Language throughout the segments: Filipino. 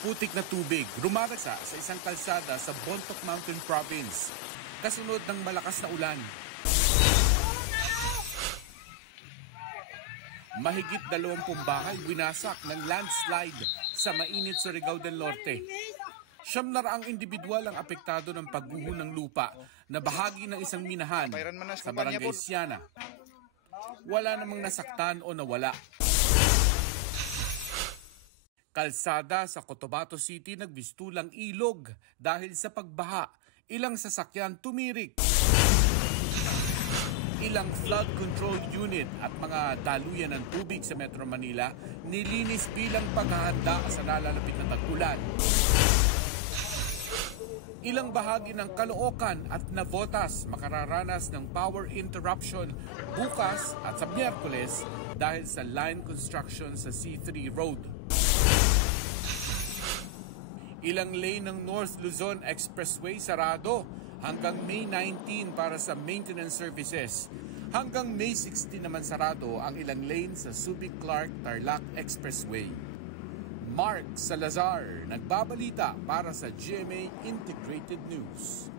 Maputik na tubig rumaragsa sa isang kalsada sa Bontoc Mountain Province. Kasunod ng malakas na ulan. Mahigit 20 bahay winasak ng landslide sa mainit Surigao del Norte. 700 individual ang apektado ng pagguho ng lupa na bahagi ng isang minahan sa Barangay Siana. Wala namang nasaktan o nawala. Kalsada sa Cotabato City nagbistulang ilog dahil sa pagbaha. Ilang sasakyan tumirik. Ilang flood control unit at mga daluyan ng tubig sa Metro Manila nilinis bilang paghahanda sa nalalapit na tag-ulan. Ilang bahagi ng Caloocan at Navotas makararanas ng power interruption bukas at sa Miyerkules dahil sa line construction sa C3 Road. Ilang lane ng North Luzon Expressway sarado hanggang May 19 para sa maintenance services. Hanggang May 16 naman sarado ang ilang lane sa Subic-Clark-Tarlac Expressway. Mark Salazar, nagbabalita para sa GMA Integrated News.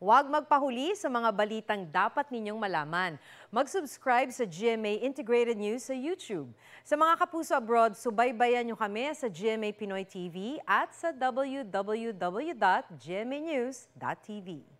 Huwag magpahuli sa mga balitang dapat ninyong malaman. Mag-subscribe sa GMA Integrated News sa YouTube. Sa mga kapuso abroad, subaybayan nyo kami sa GMA Pinoy TV at sa www.gmanews.tv.